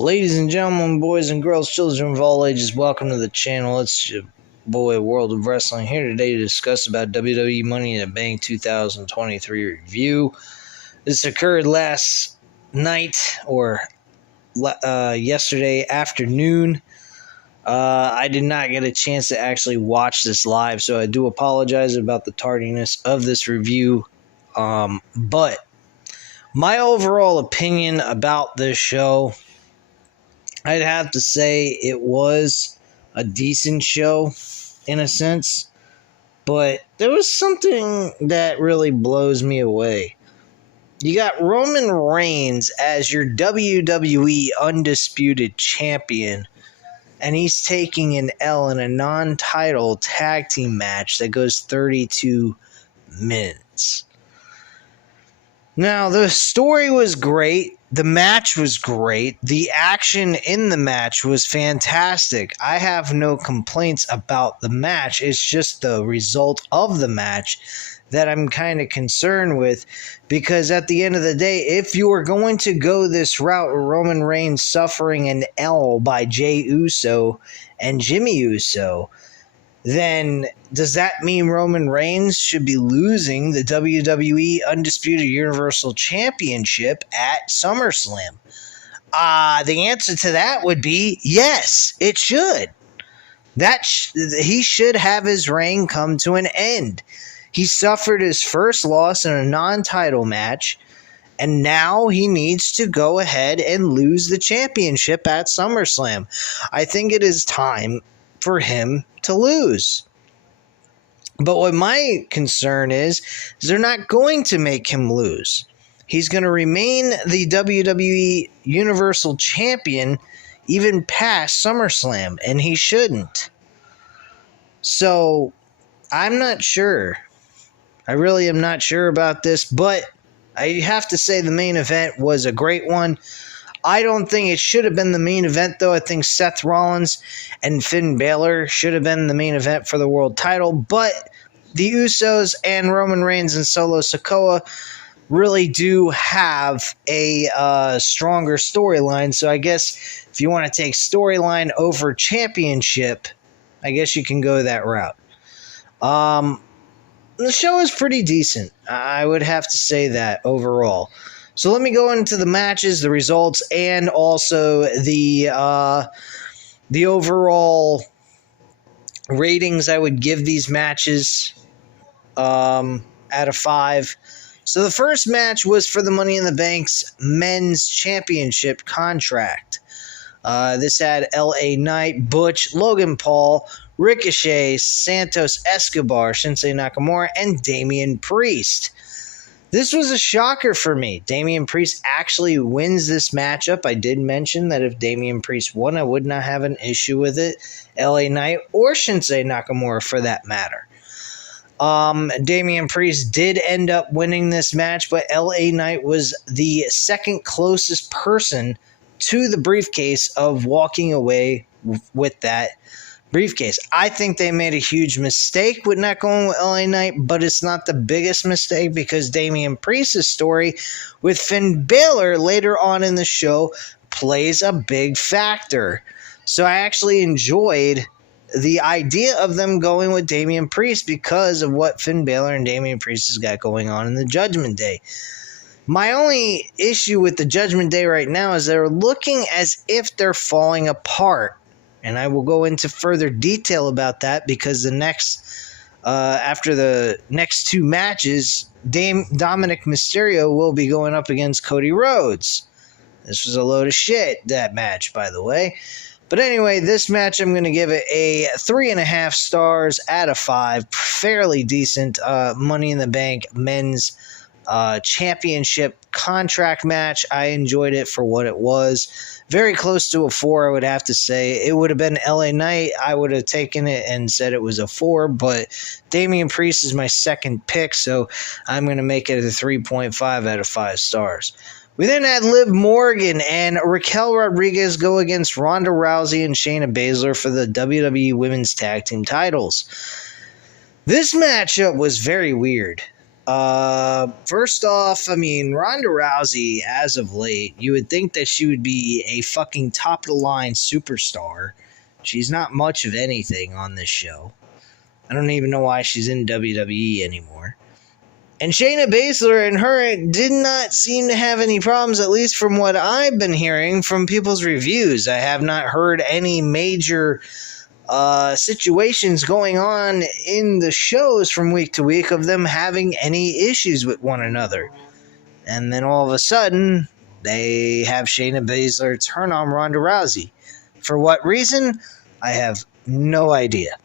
Ladies and gentlemen, boys and girls, children of all ages, welcome to the channel. It's your boy, World of Wrestling, here today to discuss about WWE Money in the Bank 2023 review. This occurred last night or yesterday afternoon. I did not get a chance to actually watch this live, so I do apologize about the tardiness of this review. But my overall opinion about this show, I'd have to say it was a decent show in a sense, but there was something that really blows me away. You got Roman Reigns as your WWE Undisputed Champion, and he's taking an L in a non-title tag team match that goes 32 minutes. Now, the story was great. The match was great. The action in the match was fantastic. I have no complaints about the match. It's just the result of the match that I'm kind of concerned with, because at the end of the day, if you are going to go this route, Roman Reigns suffering an L by Jey Uso and Jimmy Uso, then does that mean Roman Reigns should be losing the WWE Undisputed Universal Championship at SummerSlam? The answer to that would be yes, it should. He should have his reign come to an end. He suffered his first loss in a non-title match, and now he needs to go ahead and lose the championship at SummerSlam. I think it is time for him to lose. But what my concern is they're not going to make him lose. He's going to remain the WWE Universal Champion even past SummerSlam, and he shouldn't. So, I'm not sure. I really am not sure about this, but I have to say the main event was a great one. I don't think it should have been the main event, though. I think Seth Rollins and Finn Balor should have been the main event for the world title. But the Usos and Roman Reigns and Solo Sikoa really do have a stronger storyline. So I guess if you want to take storyline over championship, I guess you can go that route. The show is pretty decent. I would have to say that overall. So let me go into the matches, the results, and also the overall ratings I would give these matches out of 5. So the first match was for the Money in the Bank's men's championship contract. This had LA Knight, Butch, Logan Paul, Ricochet, Santos Escobar, Shinsuke Nakamura, and Damian Priest. This was a shocker for me. Damian Priest actually wins this matchup. I did mention that if Damian Priest won, I would not have an issue with it. LA Knight or Shinsuke Nakamura for that matter. Damian Priest did end up winning this match, but LA Knight was the second closest person to the briefcase of walking away with that briefcase. I think they made a huge mistake with not going with LA Knight, but it's not the biggest mistake because Damian Priest's story with Finn Balor later on in the show plays a big factor. So I actually enjoyed the idea of them going with Damian Priest because of what Finn Balor and Damian Priest has got going on in the Judgment Day. My only issue with the Judgment Day right now is they're looking as if they're falling apart. And I will go into further detail about that because after the next 2 matches, Dominic Mysterio will be going up against Cody Rhodes. This was a load of shit, that match, by the way. But anyway, this match I'm going to give it a 3.5 stars out of 5. Fairly decent Money in the Bank men's championship contract match. I enjoyed it for what it was. Very close to a 4, I would have to say. It would have been LA Knight. I would have taken it and said it was a 4, but Damian Priest is my second pick, so I'm going to make it a 3.5 out of 5 stars. We then had Liv Morgan and Raquel Rodriguez go against Ronda Rousey and Shayna Baszler for the WWE Women's Tag Team titles. This matchup was very weird. First off, I mean, Ronda Rousey, as of late, you would think that she would be a fucking top-of-the-line superstar. She's not much of anything on this show. I don't even know why she's in WWE anymore. And Shayna Baszler and her did not seem to have any problems, at least from what I've been hearing from people's reviews. I have not heard any major situations going on in the shows from week to week of them having any issues with one another. And then all of a sudden, they have Shayna Baszler turn on Ronda Rousey. For what reason? I have no idea.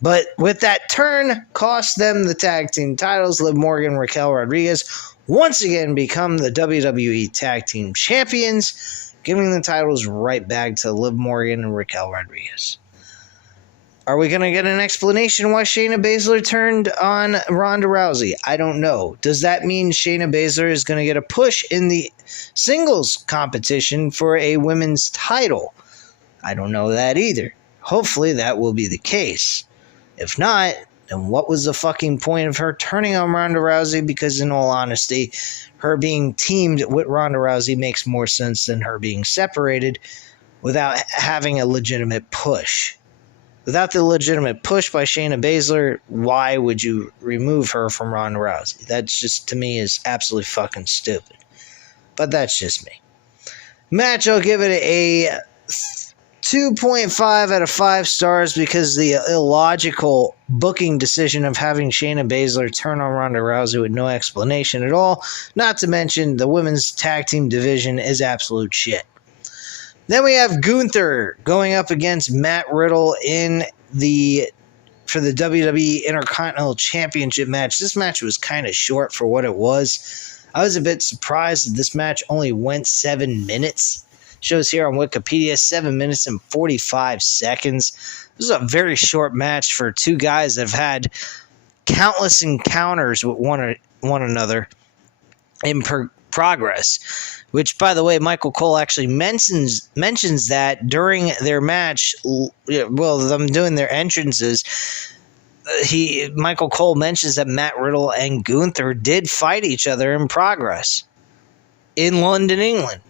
But with that turn, cost them the tag team titles. Liv Morgan and Raquel Rodriguez once again become the WWE Tag Team Champions, giving the titles right back to Liv Morgan and Raquel Rodriguez. Are we going to get an explanation why Shayna Baszler turned on Ronda Rousey? I don't know. Does that mean Shayna Baszler is going to get a push in the singles competition for a women's title? I don't know that either. Hopefully that will be the case. If not, then what was the fucking point of her turning on Ronda Rousey? Because in all honesty, her being teamed with Ronda Rousey makes more sense than her being separated without having a legitimate push. Without the legitimate push by Shayna Baszler, why would you remove her from Ronda Rousey? That's just, to me, is absolutely fucking stupid. But that's just me. Match, I'll give it a 2.5 out of 5 stars because the illogical booking decision of having Shayna Baszler turn on Ronda Rousey with no explanation at all. Not to mention the women's tag team division is absolute shit. Then we have Gunther going up against Matt Riddle for the WWE Intercontinental Championship match. This match was kind of short for what it was. I was a bit surprised that this match only went 7 minutes. Shows here on Wikipedia 7 minutes and 45 seconds. This is a very short match for two guys that have had countless encounters with one another in progress. Which, by the way, Michael Cole actually mentions that during their match, well, them doing their entrances, Michael Cole mentions that Matt Riddle and Gunther did fight each other in progress in London, England,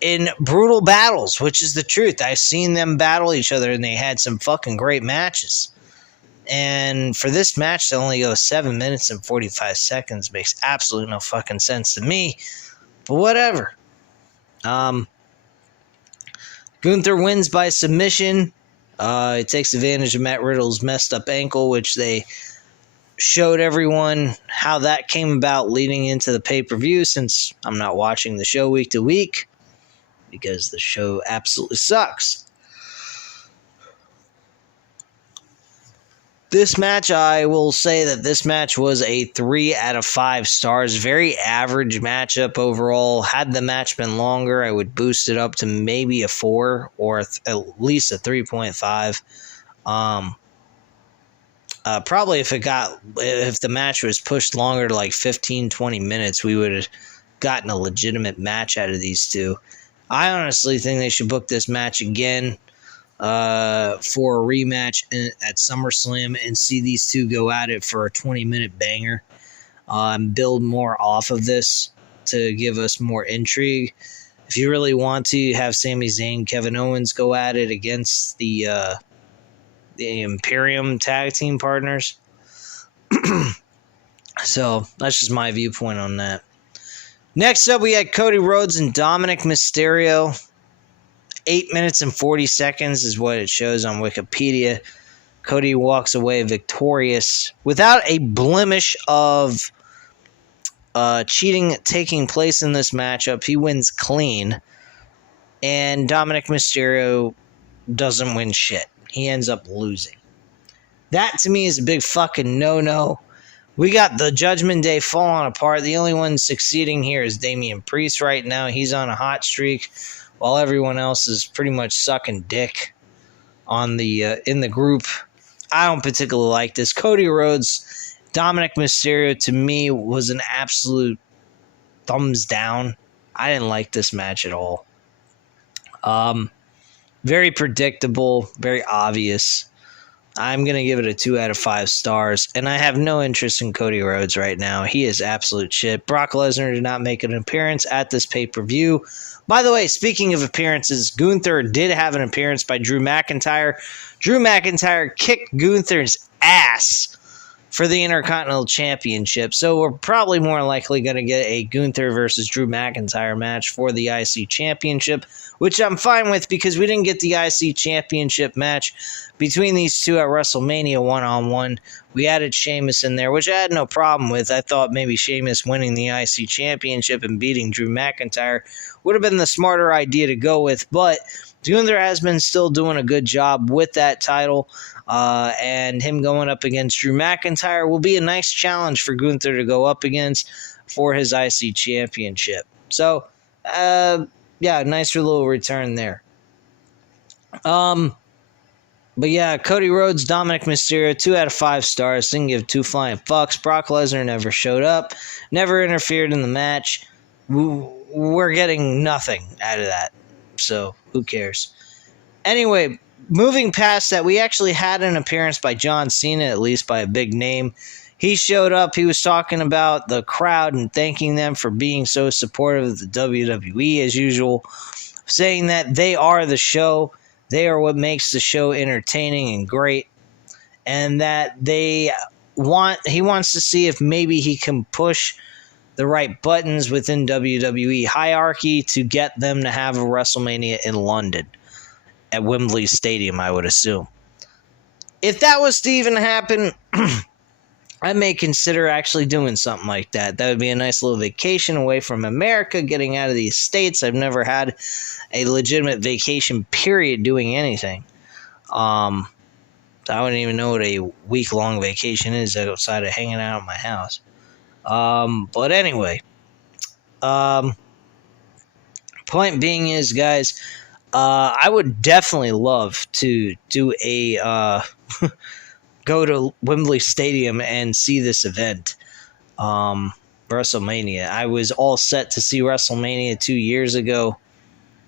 in brutal battles, which is the truth. I've seen them battle each other, and they had some fucking great matches. And for this match to only go 7 minutes and 45 seconds makes absolutely no fucking sense to me. But whatever. Gunther wins by submission. He takes advantage of Matt Riddle's messed up ankle, which they showed everyone how that came about leading into the pay-per-view, since I'm not watching the show week to week because the show absolutely sucks. This match, I will say that this match was a 3 out of 5 stars. Very average matchup overall. Had the match been longer, I would boost it up to maybe a 4 or at least a 3.5. Probably if the match was pushed longer to like 15, 20 minutes, we would have gotten a legitimate match out of these two. I honestly think they should book this match again for a rematch at SummerSlam and see these two go at it for a 20-minute banger and build more off of this to give us more intrigue. If you really want to, have Sami Zayn, Kevin Owens go at it against the Imperium tag team partners. So that's just my viewpoint on that. Next up, we had Cody Rhodes and Dominic Mysterio. 8 minutes and 40 seconds is what it shows on Wikipedia. Cody walks away victorious without a blemish of cheating taking place in this matchup. He wins clean. And Dominic Mysterio doesn't win shit. He ends up losing. That, to me, is a big fucking no-no. We got the Judgment Day falling apart. The only one succeeding here is Damian Priest right now. He's on a hot streak, while everyone else is pretty much sucking dick on the in the group. I don't particularly like this. Cody Rhodes, Dominic Mysterio, to me, was an absolute thumbs down. I didn't like this match at all. Very predictable, very obvious. I'm going to give it a 2 out of 5 stars, and I have no interest in Cody Rhodes right now. He is absolute shit. Brock Lesnar did not make an appearance at this pay-per-view. By the way, speaking of appearances, Gunther did have an appearance by Drew McIntyre. Drew McIntyre kicked Gunther's ass for the Intercontinental Championship, so we're probably more likely going to get a Gunther versus Drew McIntyre match for the IC Championship, which I'm fine with because we didn't get the IC Championship match between these two at WrestleMania one-on-one. We added Sheamus in there, which I had no problem with. I thought maybe Sheamus winning the IC Championship and beating Drew McIntyre would have been the smarter idea to go with, but Gunther has been still doing a good job with that title, and him going up against Drew McIntyre will be a nice challenge for Gunther to go up against for his IC Championship. So, yeah, nice little return there. But yeah, Cody Rhodes, Dominic Mysterio, 2 out of 5 stars. Didn't give 2 flying fucks. Brock Lesnar never showed up, never interfered in the match. We're getting nothing out of that, so who cares? Anyway, moving past that, we actually had an appearance by John Cena, at least by a big name. He showed up. He was talking about the crowd and thanking them for being so supportive of the WWE as usual, saying that they are the show. They are what makes the show entertaining and great, and that he wants to see if maybe he can push the right buttons within WWE hierarchy to get them to have a WrestleMania in London at Wembley Stadium, I would assume. If that was to even happen, I may consider actually doing something like that. That would be a nice little vacation away from America, getting out of these states. I've never had a legitimate vacation period doing anything. I wouldn't even know what a week-long vacation is outside of hanging out at my house. But anyway, point being is, guys, I would definitely love to do a go to Wembley Stadium and see this event, WrestleMania. I was all set to see WrestleMania 2 years ago,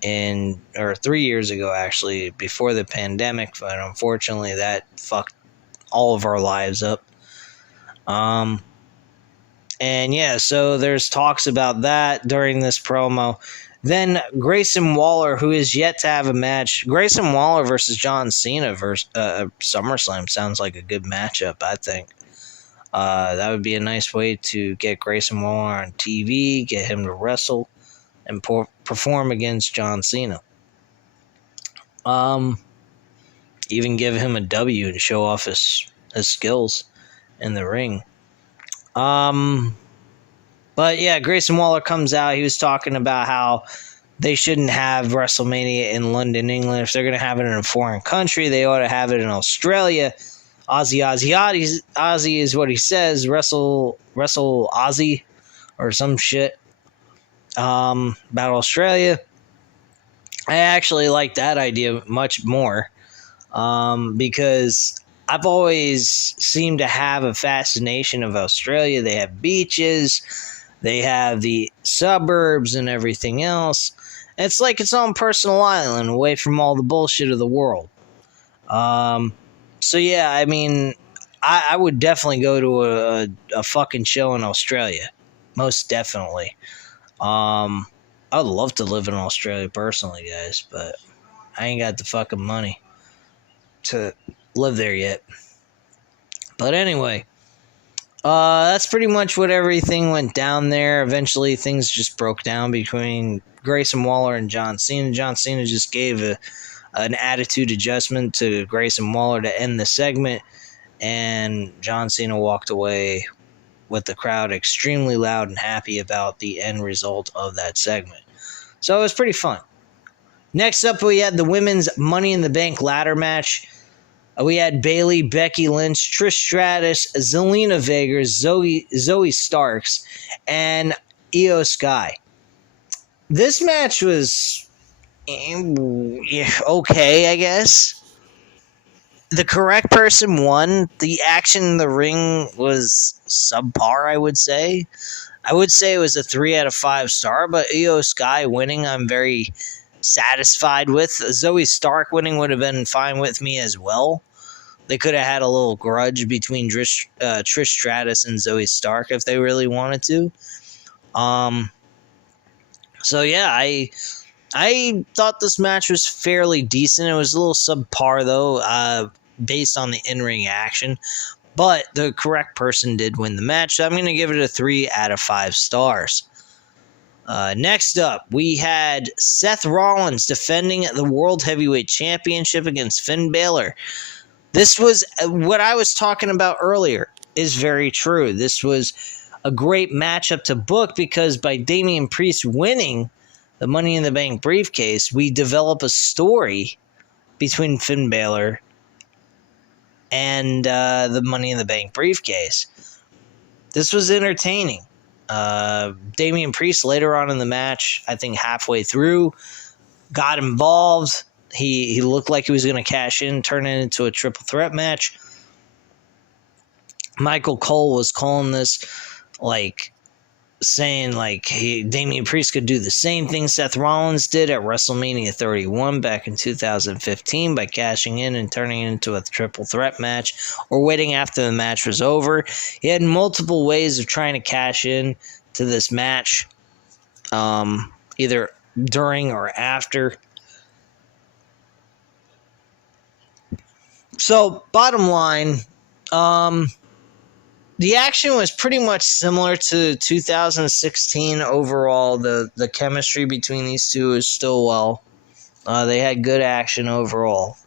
or 3 years ago, actually, before the pandemic, but unfortunately that fucked all of our lives up. And yeah, so there's talks about that during this promo. Then Grayson Waller, who is yet to have a match. Grayson Waller versus John Cena versus SummerSlam sounds like a good matchup, I think. That would be a nice way to get Grayson Waller on TV, get him to wrestle, and perform against John Cena. Even give him a W to show off his skills in the ring. But yeah, Grayson Waller comes out. He was talking about how they shouldn't have WrestleMania in London, England. If they're going to have it in a foreign country, they ought to have it in Australia. Aussie is what he says. Wrestle Aussie or some shit about Australia. I actually like that idea much more because I've always seemed to have a fascination of Australia. They have beaches, they have the suburbs and everything else. It's like its own personal island away from all the bullshit of the world. So yeah, I mean, I would definitely go to a fucking show in Australia. Most definitely. I'd love to live in Australia personally, guys, but I ain't got the fucking money to live there yet. But anyway, that's pretty much what everything went down there. Eventually, things just broke down between Grayson Waller and John Cena. John Cena just gave an attitude adjustment to Grayson Waller to end the segment, and John Cena walked away with the crowd extremely loud and happy about the end result of that segment. So it was pretty fun. Next up, we had the women's Money in the Bank ladder match. We had Bayley, Becky Lynch, Trish Stratus, Zelina Vega, Zoe Starks, and Io Sky. This match was okay, I guess. The correct person won. The action in the ring was subpar, I would say. I would say it was a 3 out of 5 star, but Io Sky winning, I'm very satisfied with. Zoe Stark winning would have been fine with me as well. They could have had a little grudge between Trish Stratus and Zoe Stark if they really wanted to. So yeah, I thought this match was fairly decent. It was a little subpar though, based on the in-ring action. But the correct person did win the match, so I'm going to give it a 3 out of 5 stars. Next up, we had Seth Rollins defending the World Heavyweight Championship against Finn Balor. This was what I was talking about earlier is very true. This was a great matchup to book because by Damian Priest winning the Money in the Bank briefcase, we develop a story between Finn Balor and the Money in the Bank briefcase. This was entertaining. Damian Priest later on in the match, I think halfway through, got involved. He looked like he was going to cash in, turn it into a triple threat match. Michael Cole was calling this, like, saying like Damian Priest could do the same thing Seth Rollins did at WrestleMania 31 back in 2015 by cashing in and turning it into a triple threat match or waiting after the match was over. He had multiple ways of trying to cash in to this match, either during or after. So, bottom line, the action was pretty much similar to 2016 overall. The chemistry between these two is still well. They had good action overall.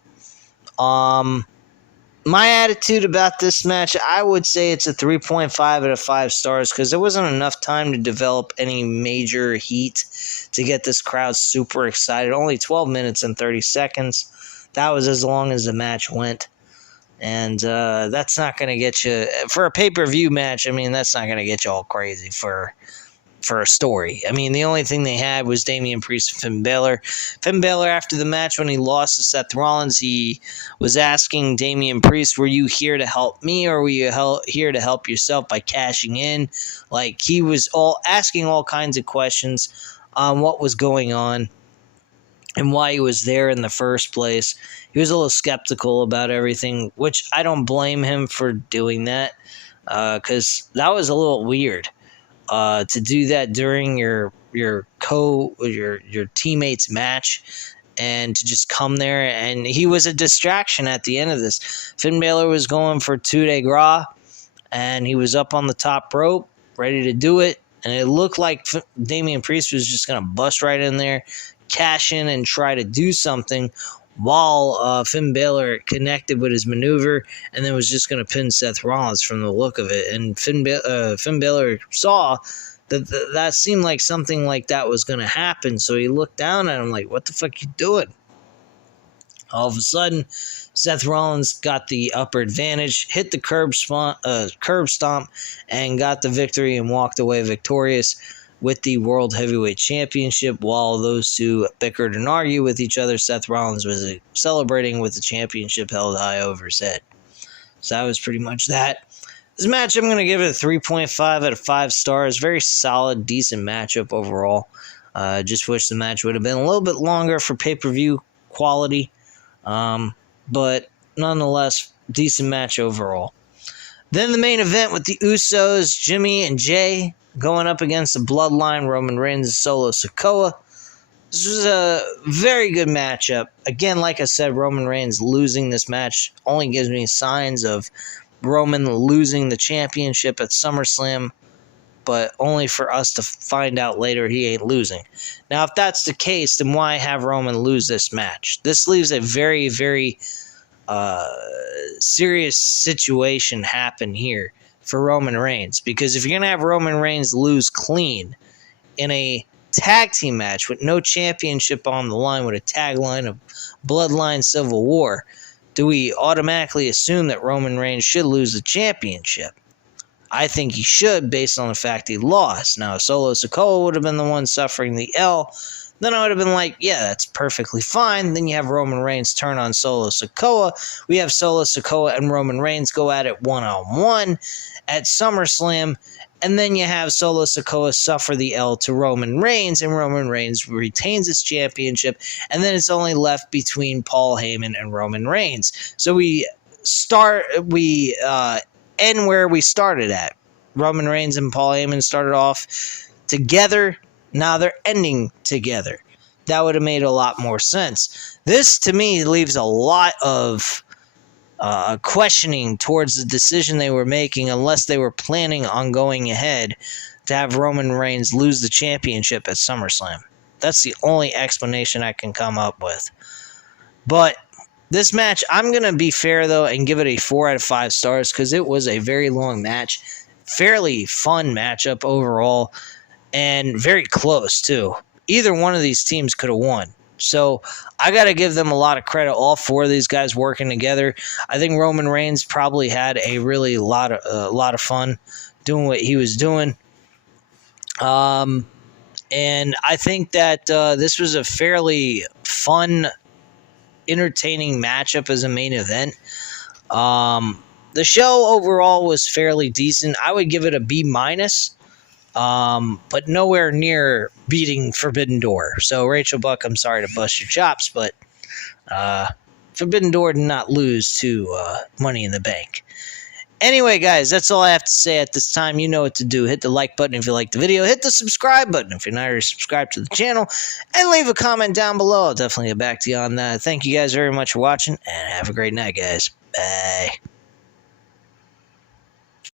My attitude about this match, I would say it's a 3.5 out of 5 stars because there wasn't enough time to develop any major heat to get this crowd super excited. Only 12 minutes and 30 seconds. That was as long as the match went. And that's not going to get you, for a pay-per-view match, I mean, that's not going to get you all crazy for a story. I mean, the only thing they had was Damian Priest and Finn Balor. Finn Balor, after the match, when he lost to Seth Rollins, he was asking Damian Priest, were you here to help me or were you here to help yourself by cashing in? Like, he was asking all kinds of questions on what was going on and why he was there in the first place. He was a little skeptical about everything, which I don't blame him for doing that, because that was a little weird. To do that during your teammate's match and to just come there, and he was a distraction at the end of this. Finn Balor was going for coup de grace, and he was up on the top rope, ready to do it, and it looked like Damian Priest was just going to bust right in there, cash in, and try to do something while Finn Balor connected with his maneuver and then was just going to pin Seth Rollins from the look of it. And Finn Balor saw that seemed like something like that was going to happen, so he looked down at him like, what the fuck you doing? All of a sudden, Seth Rollins got the upper advantage, hit the curb stomp, and got the victory and walked away victorious with the World Heavyweight Championship. While those two bickered and argued with each other, Seth Rollins was celebrating with the championship held high over his head. So that was pretty much that. This match, I'm going to give it a 3.5 out of 5 stars. Very solid, decent matchup overall. Just wish the match would have been a little bit longer for pay-per-view quality. But nonetheless, decent match overall. Then the main event with the Usos, Jimmy and Jay, going up against the Bloodline, Roman Reigns and Solo Sikoa. This was a very good matchup. Again, like I said, Roman Reigns losing this match only gives me signs of Roman losing the championship at SummerSlam, but only for us to find out later he ain't losing. Now, if that's the case, then why have Roman lose this match? This leaves a very, very serious situation happen here for Roman Reigns, because if you're going to have Roman Reigns lose clean in a tag team match with no championship on the line, with a tagline of Bloodline Civil War, do we automatically assume that Roman Reigns should lose the championship? I think he should, based on the fact he lost. Now, if Solo Sikoa would have been the one suffering the L, then I would have been like, yeah, that's perfectly fine. Then you have Roman Reigns turn on Solo Sikoa. We have Solo Sikoa and Roman Reigns go at it one-on-one at SummerSlam. And then you have Solo Sikoa suffer the L to Roman Reigns, and Roman Reigns retains his championship. And then it's only left between Paul Heyman and Roman Reigns. So we end where we started at. Roman Reigns and Paul Heyman started off together. Now they're ending together. That would have made a lot more sense. This, to me, leaves a lot of questioning towards the decision they were making, unless they were planning on going ahead to have Roman Reigns lose the championship at SummerSlam. That's the only explanation I can come up with. But this match, I'm going to be fair, though, and give it a 4 out of 5 stars because it was a very long match. Fairly fun matchup overall, and very close, too. Either one of these teams could have won. So I got to give them a lot of credit. All 4 of these guys working together. I think Roman Reigns probably had a really lot of fun doing what he was doing. And I think that this was a fairly fun, entertaining matchup as a main event. The show overall was fairly decent. I would give it a B-, but nowhere near beating Forbidden Door. So, Rachel Buck, I'm sorry to bust your chops, but Forbidden Door did not lose to Money in the Bank. Anyway, guys, that's all I have to say at this time. You know what to do. Hit the like button if you like the video. Hit the subscribe button if you're not already subscribed to the channel. And leave a comment down below. I'll definitely get back to you on that. Thank you guys very much for watching, and have a great night, guys. Bye.